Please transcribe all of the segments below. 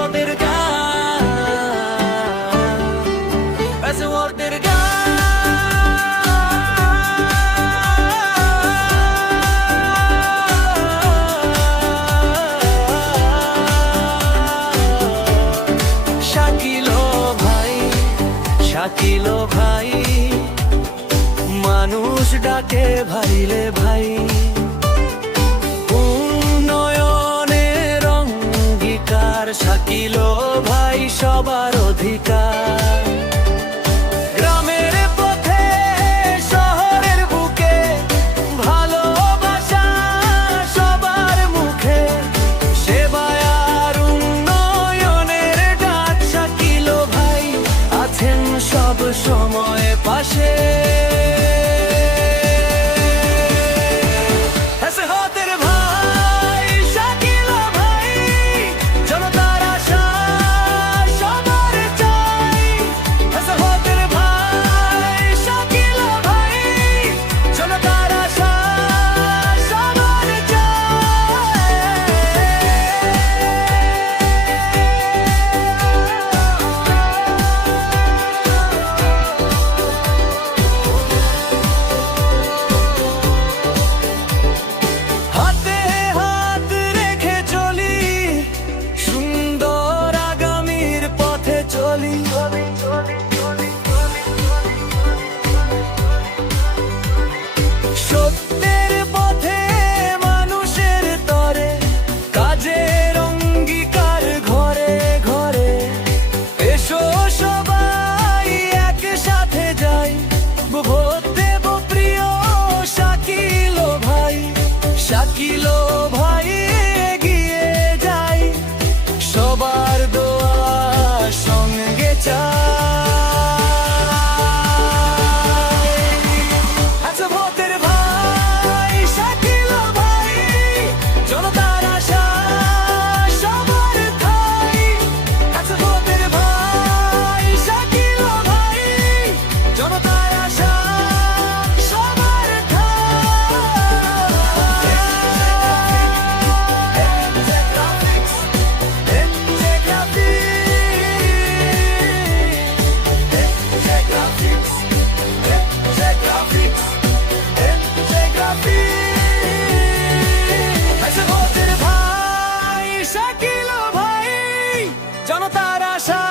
ওদের গান, আছে ওদের গান। শাকিল ভাই, মানুষ ডাকে ভাইলে ভাই, উন্নয়নের অঙ্গীকার। শাকিল ভাই সবার অধিকার, গ্রামের পথে শহরের বুকে ভালোবাসা সবার মুখে, সেবায় আর উন্নয়নের ডাক। শাকিল ভাই আছেন সব সময় পাশে। সত্যের পথে মানুষের তরে, কাজের অঙ্গীকার ঘরে ঘরে। এসো সবাই একসাথে যাই, ভোট দেব প্রিয় শাকিল ভাই। শাকিল ভাই এগিয়ে যাই, সবার দোয়া সঙ্গে চাই। জনতার আশা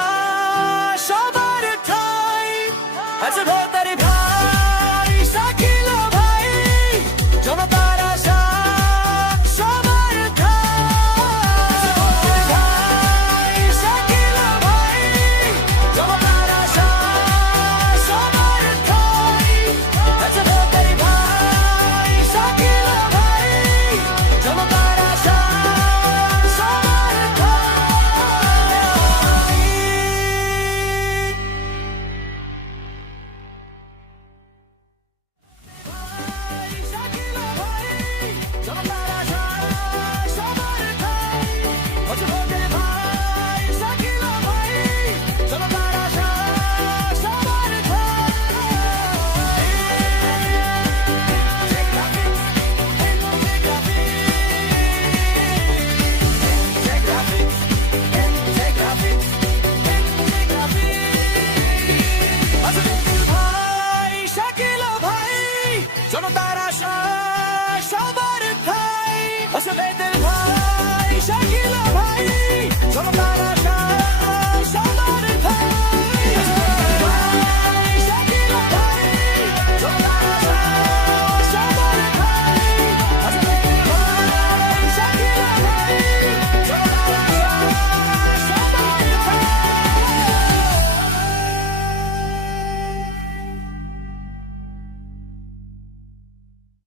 সবার ঠাই, আছে ভোট।